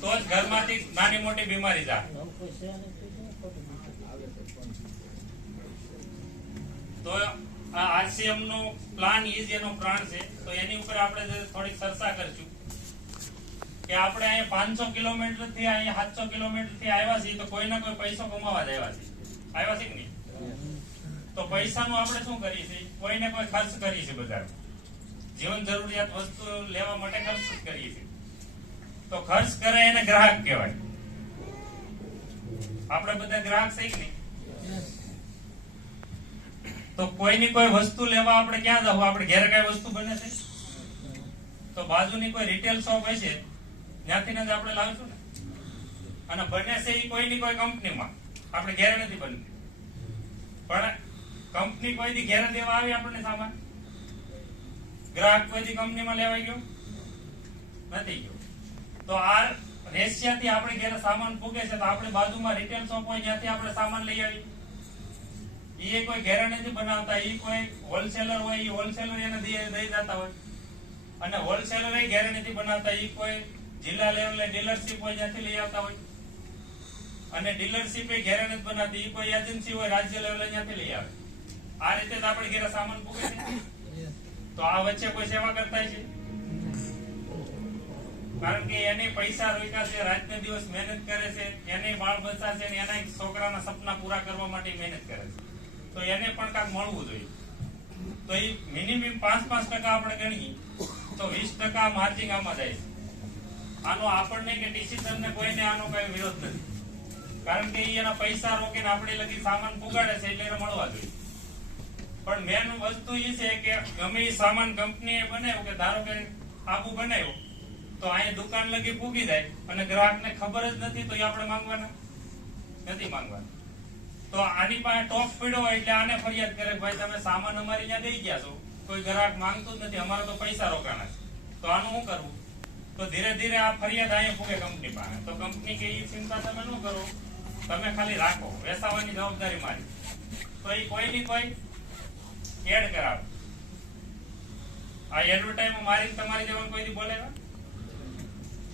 તો જ ઘરમાંથી નાની મોટી બીમારી જાય. તો આ આરસીએમ નો પ્લાન ઈઝ એનો પ્રાણ છે. તો એની ઉપર આપણે થોડીક ચર્ચા કરશું કે આપણે અહીંયા 500 કિલોમીટર થી અહીંયા 700 કિલોમીટર થી આવ્યા છીએ તો કોઈ ના કોઈ પૈસો કમાવા જ આવ્યા છે કે નહીં? તો પૈસાનું આપણે શું કરીએ છીએ? કોઈને કોઈ ખર્ચ કરીએ છીએ. બધા જીવન જરૂરિયાત વસ્તુ લેવા માટે ખર્ચ કરીએ છીએ. તો ખર્ચ કરે એને ગ્રાહક કહેવાય. આપણે બધા ગ્રાહક છે કે નહીં? તો કોઈની કોઈ વસ્તુ લેવા આપણે ક્યાં જવું? આપણે ઘરે કઈ વસ્તુ બને છે તો બાજુની કોઈ રિટેલ શોપ હશે ત્યાંથી જ આપણે લાવશું ને. અને બને છે એ કોઈની કોઈ કંપનીમાં, આપણે ઘરે નથી બનતી. પણ કંપની કોઈ દી ઘેર દેવા આવી આપણને સામાન? ગ્રાહક કોઈ દી કંપનીમાં લેવાઈ ગયો નથી ગયો. તો આ રેશિયાથી આપણે ઘરે સામાન પૂગે છે તો આપણે બાજુમાં રિટેલ શોપ હોય ત્યાંથી આપણે સામાન લઈ આવી. એ કોઈ ઘેર નથી બનાવતા, એ કોઈ હોલસેલર હોય, એ હોલસેલર એને દઈ જતા હોય. અને હોલસેલર એ ઘેર નથી બનાવતા, એ કોઈ જિલ્લા લેવલે ડીલરશીપ હોય ત્યાંથી લઈ આવતા હોય. અને ડીલરશીપ એ ઘેર નથી બનાવતી, એ કોઈ એજન્સી હોય રાજ્ય લેવલે ત્યાંથી લઈ આવે. આ રીતે જ આપણે ઘેર સામાન પૂગે છે. તો આ વચ્ચે કોઈ સેવા કરતા છે? કારણ કે એને પૈસા રોક્યા છે, રાત ને દિવસ મહેનત કરે છે, એને બાળ બચ્ચા છે, એના છોકરાના સપના પૂરા કરવા માટે મહેનત કરે છે. તો એને પણ કાંઈક મળવું જોઈએ. તો એ મિનિમમ 5% આપણે ગણીએ તો 20% માર્જિન આમાં જાય છે. આનો આપણને કે ડિસિઝન ને કોઈને આનો કઈ વિરોધ નથી. કારણ કે એના પૈસા રોકીને આપણે લગી સામાન પુગાડે છે એટલે એને મળવા જોઈએ. પણ મેન વસ્તુ એ છે કે ગમે એ સામાન કંપનીએ બનાવ્યો, કે ધારો કે આબુ બનાવ્યો તો અહીંયા દુકાન લગી પૂગી જાય અને ગ્રાહકને ખબર જ નથી તો એ આપણે માંગવાના નથી માંગવાના. તો આની પાસે ટોપ પીડ્યો હોય એટલે આને ફરિયાદ કરે ભાઈ તમે સામાન અમારી ત્યાં દઈ ગયા છો, કોઈ ગ્રાહક માંગતું જ નથી, અમારે તો પૈસા રોકાણા છે. તો આનું શું કરવું? તો ધીરે ધીરે આ ફરિયાદ અહીંયા પૂગે કંપની પાસે. તો કંપની કે એ ચિંતા તમે ન કરો, તમે ખાલી રાખો, વેસાવાની જવાબદારી મારી. તો એ કોઈની કોઈ એડ કરાવે. આ એડવર્ટાઈઝમાં મારી તમારી જવાનું કોઈ દી બોલાવ્યા?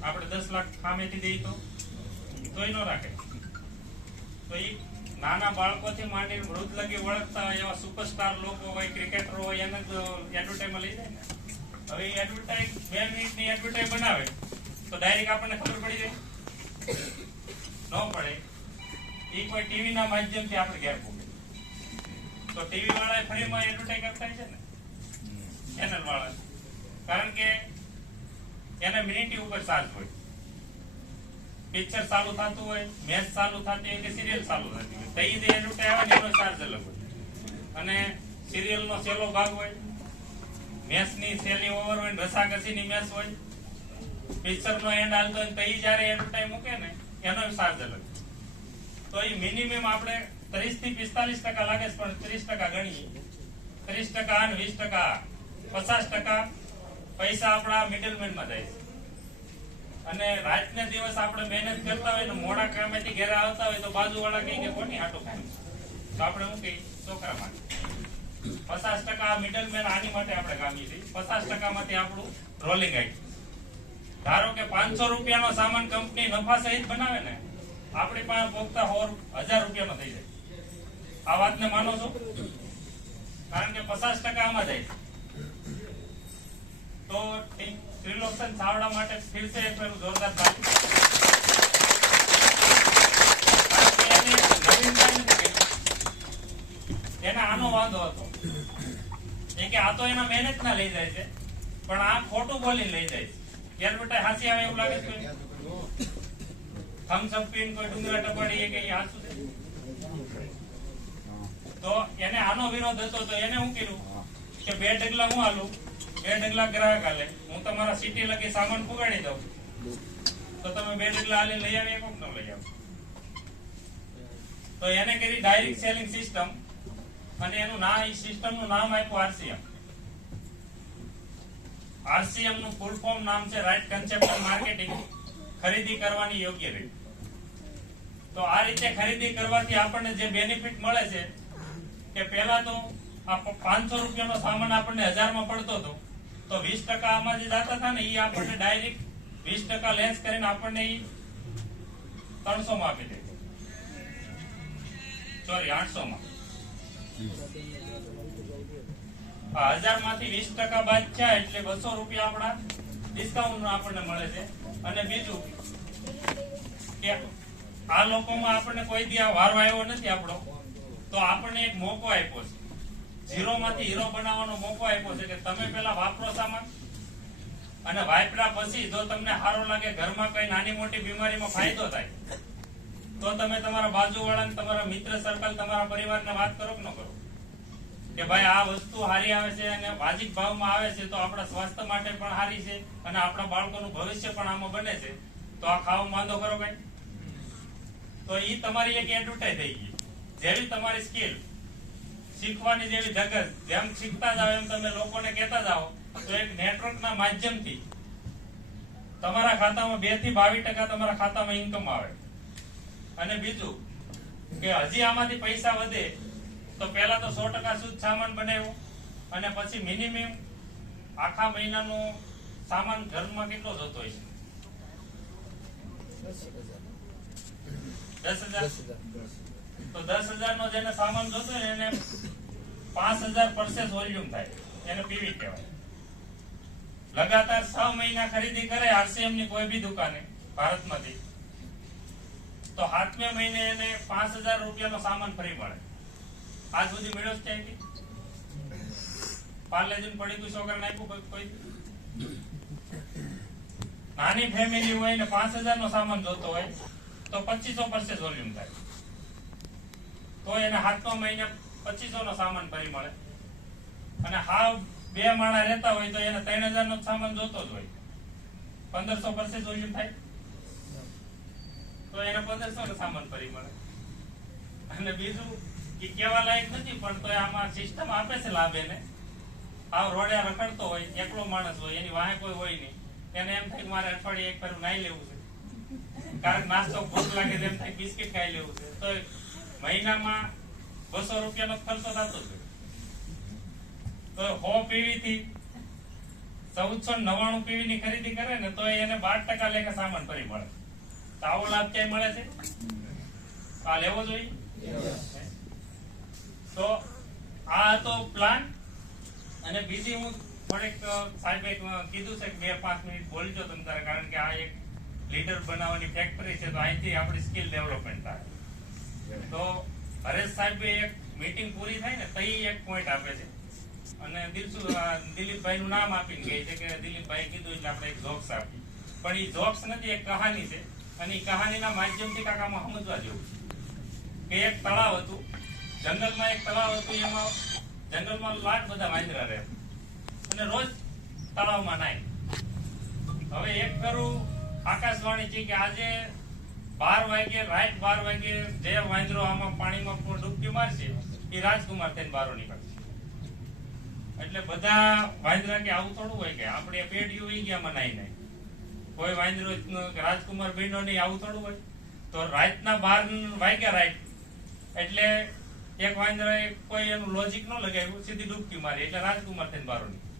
આપણે 10 લાખ ખામેથી દઈ તોય ન રાખે. તો એ નાના બાળકોથી માંડીને વૃદ્ધ લગી ઓળખતા એવા સુપરસ્ટાર લોકો હોય, ક્રિકેટરો હોય, એને જ એડવર્ટાઈઝમાં લઈ જાય ને. હવે એડવર્ટાઈઝ 2 મિનિટની એડવર્ટાઈઝ બનાવે તો ડાયરેક્ટ આપણને ખબર પડી જાય? ન પડે. એ કોઈ ટીવીના માધ્યમથી આપણે ઘેર પૂગે. તો ટીવી વાળા ફરીમાં એડવર્ટાઈઝ કરતા છે ને, ચેનલ વાળા. કારણ કે એને મિનિટી ઉપર ચાર્જ હોય. પિક્ચર ચાલુ થતું હોય, મેચ ચાલુ થતી હોય કે સિરિયલ ચાલુ થતી હોય, તઈ જે એડવર્ટાઈઝ આવે ને એનો ચાર્જ અલગ હોય. અને સિરિયલનો છેલ્લો ભાગ હોય, મેચની છેલ્લી ઓવર હોય, રસાકસીની મેચ હોય, પિક્ચરનો એન્ડ હાલતો હોય, તઈ જ્યારે એડવર્ટાઈઝ મૂકે ને એનો ચાર્જ અલગ. તો એ મિનિમમ આપણે 30 થી 45% લાગે છે, પણ 30% ગણીએ. 30% અને 20%, 50% પૈસા આપણા મિડલમેનમાં જાય છે. અને રાતને દિવસ આપણે મહેનત કરતા હોય ને મોડા કામેથી ઘરે આવતા હોય તો બાજુવાળા કહે કે કોની હાટો ખાય? તો આપણે શું કહીએ? છોકરા માટે. 50% મિડલમેન આની માટે આપણે કામીએ છીએ. 50% માંથી આપણું રોલિંગ આઈટમ. ધારો કે 500 રૂપિયાનો સામાન કંપની નફા સહિત બનાવે ને, આપણી પાસે પોગતા 1000 રૂપિયાનો થઈ જાય. આ વાતને માનો છો? કારણ કે 50% આમાં જાય. તો ત્રિલોચન ચાવડા માટે ફિર સે એક જોરદાર તાળી. એને આનો વાંધો હતો કે આ તો એના મહેનત ના લઈ જાય છે, પણ આ ખોટું બોલી લઈ જાય છે. એડવર્ટાઈઝ હાસી આવે એવું લાગે છે? થમ્સ અપ પીન કોઈ ડુંગરા ટપાડી કે હાસું છે? તો એને આનો વિરોધ હતો. તો એને શું કર્યું કે 2 ડગલા હું હાલું, 2 ડગલા ગ્રાહક હાલે, હું તમારા સિટી લગી સામાન પુગાડી દઉં, તો તમે 2 ડગલા હાલી લઈ આવી કોમ ન લઈ આવો. તો એને કરી ડાયરેક્ટ સેલિંગ સિસ્ટમ. અને એનું સિસ્ટમ નું નામ આપ્યું આરસીએમ. આરસીએમ નું ફૂલ ફોર્મ નામ છે રાઈટ કન્સેપ્ટ માર્કેટિંગ, ખરીદી કરવાની યોગ્ય રીત. તો આ રીતે ખરીદી કરવાથી આપણને જે બેનિફિટ મળે છે કે પહેલા તો આ 500 રૂપિયાનો સામાન આપણને 1000 માં પડતો હતો, તો 20% આમાં જે જતા હતા ને એ આપણને ડાયરેક્ટ 20% લેસ કરીને આપણને 300 માં આપી દે, સોરી 800 માં. 1000 માંથી 20% બાદ થયા એટલે 200 રૂપિયા આપણા ડિસ્કાઉન્ટ આપણને મળે છે. અને બીજું કે આ લોકોમાં આપણને કોઈ દી વારો આવ્યો નથી આપણો, તો આપણને એક મોકો આપ્યો છે, ઝીરો માંથી હીરો બનાવવાનો મોકો આપ્યો છે કે તમે પેલા વાપરો સામાન, અને વાપર્યા પછી જો તમને સારો લાગે, ઘરમાં કઈ નાની મોટી બીમારીમાં ફાયદો થાય, તો તમે તમારા બાજુવાળાને, તમારા મિત્ર સર્કલ, તમારા પરિવારને વાત કરો કે ન કરો કે ભાઈ આ વસ્તુ સારી આવે છે અને વાજિબ ભાવમાં આવે છે, તો આપણા સ્વાસ્થ્ય માટે પણ સારી છે અને આપણા બાળકોનું ભવિષ્ય પણ આમાં બને છે, તો આ ખાવા માંદો કરો ભાઈ. તો ઈ તમારી એક એડવર્ટાઈઝ થઈ ગઈ. જેવી તમારી સ્કિલ શીખવાની જેવી ધગસ, જેમ શીખતા જાવ એમ તમે લોકોને કહેતા જાઓ, તો એક નેટવર્કના માધ્યમથી તમારા ખાતામાં 2 થી 22% તમારા ખાતામાં ઇન્કમ આવે. અને બીજું કે હજી આમાંથી પૈસા વધે તો પહેલા તો 100% શુદ્ધ સામાન બનાવ્યો, અને પછી મિનિમમ આખા મહિનાનો સામાન ઘરમાં કેટલો જતો હોય છે? 10,000. તો 10,000 નો જેને સામાન જોતો હોય એને 5,000 પરચેસ વોલ્યુમ થાય, એને પીવી કહેવાય. લગાતાર 6 મહિના ખરીદી કરે RCM ની કોઈ બી દુકાને ભારતમાંથી, તો 7મે મહિને એને 5,000 રૂપિયાનો સામાન ફ્રી મળે. આજ સુધી મળ્યો છે ક્યાંય? પાર્લેજીનું પડીકું છોકરાને આપ્યું કોઈ? નાની ફેમિલી હોય ને 5,000 નો સામાન જોતો હોય તો 2,500 પરચેસ વોલ્યુમ થાય, તો એને 7મા મહિને 2,500 નો સામાન ફરી મળે. અને હાવ 2 માણા રહેતા હોય તો એને 3,000 નો સામાન જોતો જ હોય, 1,500 પરચેસ વોલ્યુમ થાય, તો એને 1,500 નો સામાન ફરી મળે. અને બીજું કે કેવા લાયક નથી પણ તો આમાં સિસ્ટમ આપે છે લાભ એને. આવ રોડે રખડતો હોય, એકલો માણસ હોય, એની વાહે કોઈ હોય નહીં, એને એમ થાય મારે અઠવાડિયે એક ફેરું નાઈ લેવું છે, કારણ નાસ્તો ભૂખ લાગે તેમ થાય બિસ્કિટ ખાઈ લેવું છે, તો મહિનામાં 200 રૂપિયાનો ખર્ચો થતો જ. તો 100 પીવી થી 1499 પીવી ની ખરીદી કરે ને તો એને 12% લેખે સામાન ફરી મળે. તો આવો લાભ ક્યાંય મળે છે? આ લેવો જોઈએ. તો આ હતો પ્લાન. અને બીજી હું થોડીક સાહેબે કીધું છે કે 2-5 મિનિટ બોલજો તમે તારે, કારણ કે આ એક લીડર બનાવવાની ફેક્ટરી છે, તો અહીંથી આપણી સ્કિલ ડેવલપમેન્ટ થાય. તો હરેશ સાહેબે એક મીટિંગ પૂરી થાય ને તઈ એક પોઈન્ટ આપે છે, અને દિલીપભાઈ નું નામ આપીને કહે છે કે દિલીપભાઈ કીધું એટલે આપણે એક જોક્સ આપી. પણ એ જોક્સ નથી, એક કહાની છે, અને એ કહાનીના માધ્યમથી કાકામાં સમજવા જેવું કે એક તળાવ હતું, જંગલમાં એક તળાવ હતું, એમાં જંગલમાં લાખ બધા વાંદરા રહે અને રોજ તળાવમાં નાય. હવે એક કરું આકાશવાણી છે કે આજે 12 વાગે, રાત 12 વાગે જે વાંદરો આમાં પાણીમાં ડૂબકી મારશે એ રાજકુમાર થઈને બારો નીકળશે. એટલે બધા વાંદરા કે આવું થોડું હોય કે આપણે પેઢીઓ વહી ગયા મનાઈ નહીં, કોઈ વાંદરો રાજકુમાર બહેનો નહીં, આવું થોડું હોય. તો રાતના 12 વાગ્યા રાત એટલે એક વાંદરાએ કોઈ એનું લોજિક ન લગાવ્યું, સીધી ડૂબકી મારી એટલે રાજકુમાર થઈને બારો નીકળ્યો.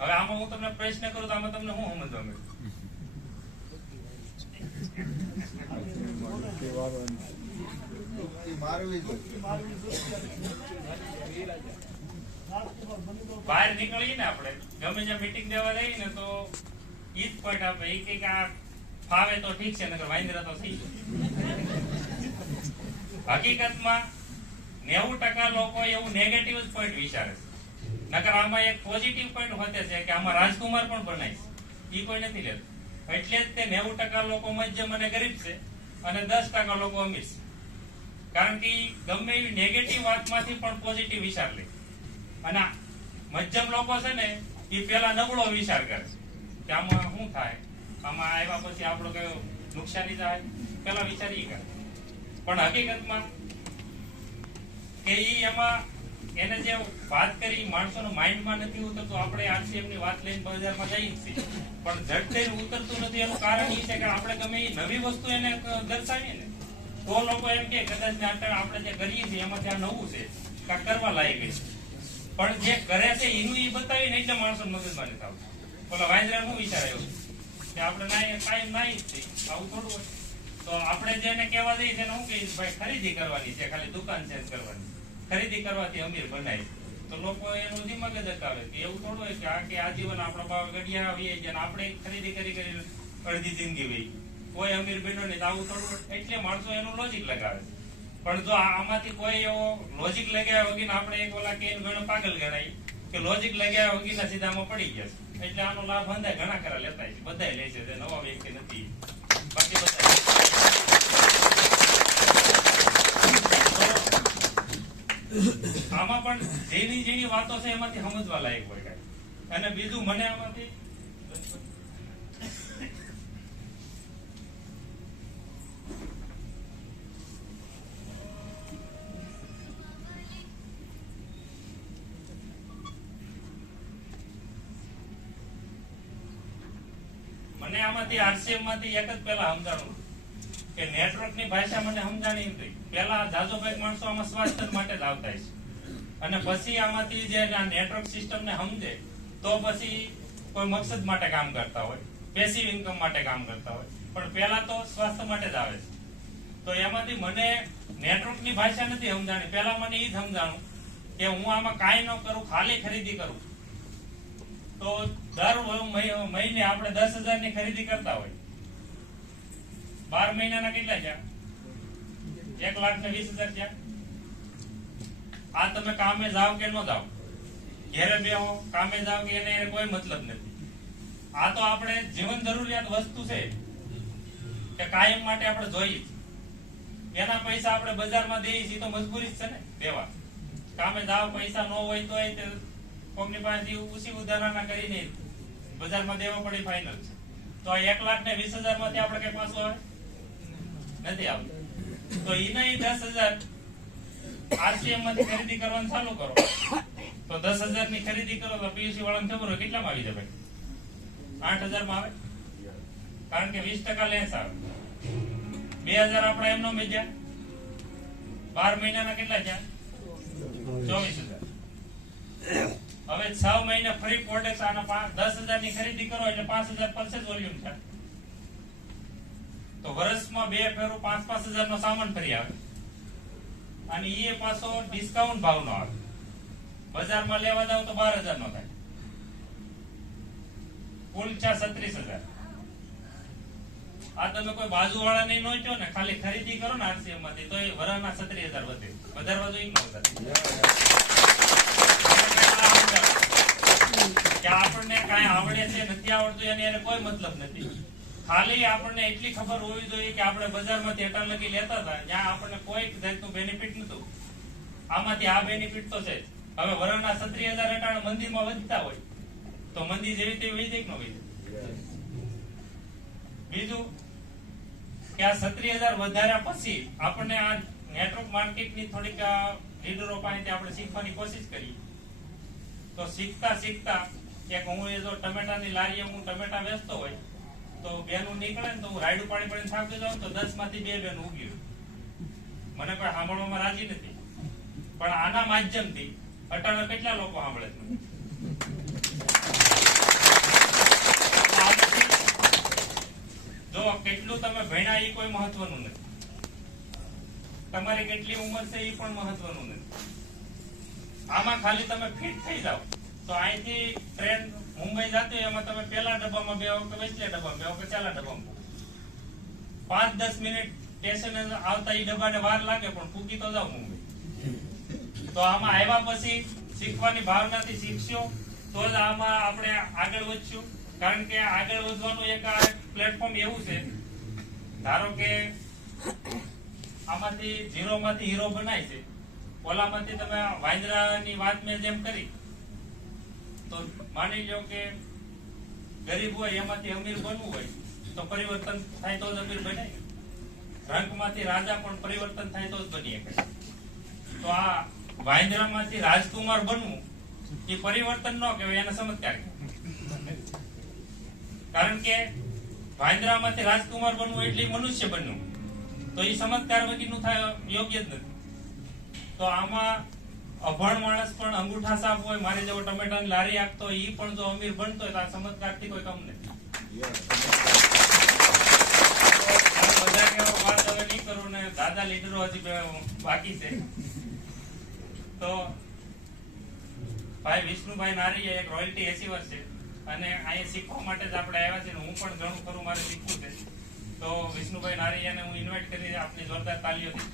હવે આમાં હું તમને પ્રશ્ન કરું તો આમાં તમને શું સમજવા મળ્યું? બહાર નીકળીએ ને આપણે ગમે ત્યાં મીટિંગ દેવા જઈએ ને તો ઈ જ પોઈન્ટ આપે, એ કે આ ફાવે તો ઠીક છે, નકર વાંદરા તો થઈ જાય. હકીકતમાં 90% લોકો એવું નેગેટિવ જ પોઈન્ટ વિચારે છે, નકર આમાં એક પોઝિટિવ પોઈન્ટ હોતે છે કે આમાં રાજકુમાર પણ બનાય છે, એ કોઈ નથી લેતું. એટલે જ તે 90% લોકો મધ્યમ અને ગરીબ છે અને 10% લોકો અમીર છે, કારણ કે ગમે એવી નેગેટિવ વાતમાંથી પણ પોઝિટિવ વિચાર લે. અને મધ્યમ લોકો છે ને એ પેલા નબળો વિચાર કરે કે આમાં શું થાય, આમાં આવ્યા પછી આપણો કયો નુકસાની થાય, પેલા વિચાર એ કરે. પણ હકીકતમાં કે ઈ એમાં એને જે વાત કરી માણસોનો માઇન્ડમાં નથી ઉતરતું. આપણે RCM ની વાત લઈને બજારમાં જઈએ છીએ પણ ઝટથી ઉતરતું નથી. એનું કારણ એ છે કે આપણે ગમે એ નવી વસ્તુ એને દર્શાવીએ ને તો લોકો એમ કે કદાચ આપણે જે કરીએ છીએ એમાંથી આ નવું છે, કાંઈક કરવા લાયક છે. પણ જે કરે છે એનું એ બતાવીને એટલે માણસો મગજમાં નથી આવતું. ઓલા વાંદરા શું વિચાર આવ્યો કે કે આપણે કાયમ નાઈ જ છીએ, આવું થોડું હોય. તો આપણે જેને કહેવા દઈએ તેને હું કહીશ, ભાઈ ખરીદી કરવાની છે, ખાલી દુકાન ચેન્જ કરવાની, ખરીદી કરવાથી અમીર બનાય. તો લોકો એનું દિમાગ જ હટાવે કે એવું થોડું હોય કે આખી આજીવન આપણા બાપ ગઢિયા આવીએ છે અને આપણે ખરીદી કરી અડધી જિંદગી વહી, કોઈ અમીર બન્યો નહીં. આવું થોડું, એટલે માણસો એનું લોજિક લગાવે છે. પણ જો આમાંથી કોઈ એવો લોજિક લગાવ્યા વગર આપણે એક ઓલા કે ઘણો પાગલ ગણાય કે લોજિક લગાવ્યા વગરના સીધામાં પડી ગયા છે. એટલે આનો લાભ બધા ઘણા ખરા લેતા છે, બધા લે છે, નવા વ્યક્તિ નથી. બાકી બધા આમાં પણ જેની વાતો છે એમાંથી સમજવા લાયક હોય કાંઈ. અને બીજું મને આમાંથી RCM માંથી એક જ પેલા સમજાણું કે નેટવર્ક ની ભાષા મને સમજાણી નથી. પેલા જાજોભાઈ માણસો આમાં સ્વાસ્થ્ય માટે જ આવતા છે, અને પછી આમાંથી જે નેટવર્ક સિસ્ટમ ને સમજે તો પછી કોઈ મકસદ માટે કામ કરતા હોય, પેસિવ ઇન્કમ માટે કામ કરતા હોય, પણ પેલા તો સ્વાસ્થ્ય માટે જ આવે છે. તો એમાંથી મને નેટવર્ક ની ભાષા નથી સમજાણી. પેલા મને એ જ સમજાણું કે હું આમાં કાંઈ ન કરું, ખાલી ખરીદી કરું. તો દર મહિને આપણે 10,000 ની ખરીદી કરતા હોય, 12 મહિનાના કેટલા છે? 1,20,000 છે. આ તમે કામે જાઓ કે ન જાઓ, ઘેરે બેહો, કામે જાઓ કે એને કોઈ મતલબ નથી. આ તો આપણે જીવન જરૂરિયાત વસ્તુ છે કે કાયમ માટે આપણે જોઈએ. એના પૈસા આપણે બજારમાં દઈએ છીએ તો મજબૂરી જ છે ને દેવા. કામે જાઓ, પૈસા ન હોય તો કોમની પાસેથી ઉછી ઉધારના કરીને બજારમાં દેવા પડે, ફાઇનલ છે. તો આ 1,20,000 માંથી આપણે કઈ પાછું આવે નથી આવતું. તો એના 10,000 RCM માંથી ખરીદી કરવાનું ચાલુ કરો તો 10,000 ની ખરીદી કરો તો પીયુસી વાળાને ખબર હોય કેટલામાં આવી જાય? 8,000 માં આવે, કારણ કે 20% લેસ આવે. 2,000 આપણા એમનો મેજ્યા 12 મહિનાના કેટલા છે? 24,000. હવે 6 મહિના ફરી પ્રોડક્ટ આના 10,000 ની ખરીદી કરો એટલે 5,000 પરચેઝ વોલ્યુમ છે. તો વર્ષમાં 2 ફેરો 5,000 નો સામાન ફરી આવે, અને એ પાછો ડિસ્કાઉન્ટ ભાવ નો આવે. બજારમાં લેવા જાવ તો 12,000 નો થાય, કુલ 36,000. આ તમે કોઈ બાજુ વાળા નહીં નોચો ને, ખાલી ખરીદી કરો ને RCM માંથી તો એ વરાના 36,000 વધે. વધારવા જોઈએ ન વધારે કે આપણને કઈ આવડે છે નથી આવડતું એની કોઈ મતલબ નથી. ખાલી આપણને એટલી ખબર હોવી જોઈએ કે આપણે બજારમાંથી હેઠળ લગી લેતા હતા જ્યાં આપણને કોઈ જાતનું બેનિફિટ નતું. આમાંથી આ બેનિફિટ તો છે. હવે વરાના 36,000 હેઠળ મંદીમાં વધતા હોય તો મંદી જેવી તેવી વહી જાય કે ન વહી જાય? બીજું કે આ 36,000 વધાર્યા પછી આપણને આ નેટવર્ક માર્કેટની થોડીક લીડરો પાસેથી આપણે શીખવાની કોશિશ કરી. તો શીખતા એક હું એ જો ટમેટાની લારીએ હું ટમેટા વેચતો હોય તો બેનું નીકળે ને તો હું રાયડું પાણી પાણી થાકી જાઉં તો 10 માંથી 2 બેન ઉગ્યું. મને કોઈ સાંભળવામાં રાજી નથી, પણ આના માધ્યમથી અટાણે કેટલા લોકો સાંભળે છે? જો કેટલું તમે ભણ્યા એ કોઈ મહત્વનું નથી, તમારી કેટલી ઉંમર છે એ પણ મહત્વનું નથી. આમાં ખાલી તમે ફિટ થઈ જાઓ તો અહીંથી ટ્રેન મુંબઈ જતી હોય એમાં તમે પેલા ડબ્બામાં બેહો કે વચલે ડબ્બામાં બેહો કે ચાલા ડબ્બામાં 5-10 મિનિટ સ્ટેશને આવતા એ ડબ્બાને વાર લાગે પણ પૂકી તો જાવ મુંબઈ. તો આમાં આવ્યા પછી શીખવાની ભાવનાથી શીખશો તો જ આમાં આપણે આગળ વધશું. કારણ કે આગળ વધવાનું એક પ્લેટફોર્મ એવું છે, ધારો કે આમાંથી ઝીરો માંથી હીરો બનાય છે, ઓલામાંથી તમે વાંદરાની વાત મેં જેમ કરી તો માની લો કે ગરીબ હોય એમાંથી અમીર બનવું હોય તો પરિવર્તન થાય તો જ અમીર બને. રંકમાંથી રાજા પણ પરિવર્તન થાય તો જ બની શકે. તો આ વાંદરામાંથી રાજકુમાર બનવું એ પરિવર્તન ન કહેવાય, એને ચમત્કાર. કારણ કે વાંદરામાંથી રાજકુમાર બનવું એટલે મનુષ્ય બનવું, તો એ ચમત્કાર વગરનું થાય યોગ્ય જ નથી. તો આમાં અભણ માણસ પણ અંગૂઠા સાફ હોય, મારી જેવો ટમેટાની લારી આપતો હોય, એ પણ જો અમીર બનતો હોય તો આ ચમત્કારથી કોઈ કમ નથી. બધા કેવો વાત હવે નહીં કરું ને, દાદા લીડરો હજી બાકી છે. તો ભાઈ વિષ્ણુભાઈ નારી એક રોયલ્ટી એચીવર છે અને અહીંયા શીખવા માટે જ આપણે આવ્યા છીએ. હું પણ ઘણું ખરું મારે શીખવું છે. તો વિષ્ણુભાઈ નારીયાને હું ઇન્વાઇટ કરી આપની જોરદાર તાલીઓથી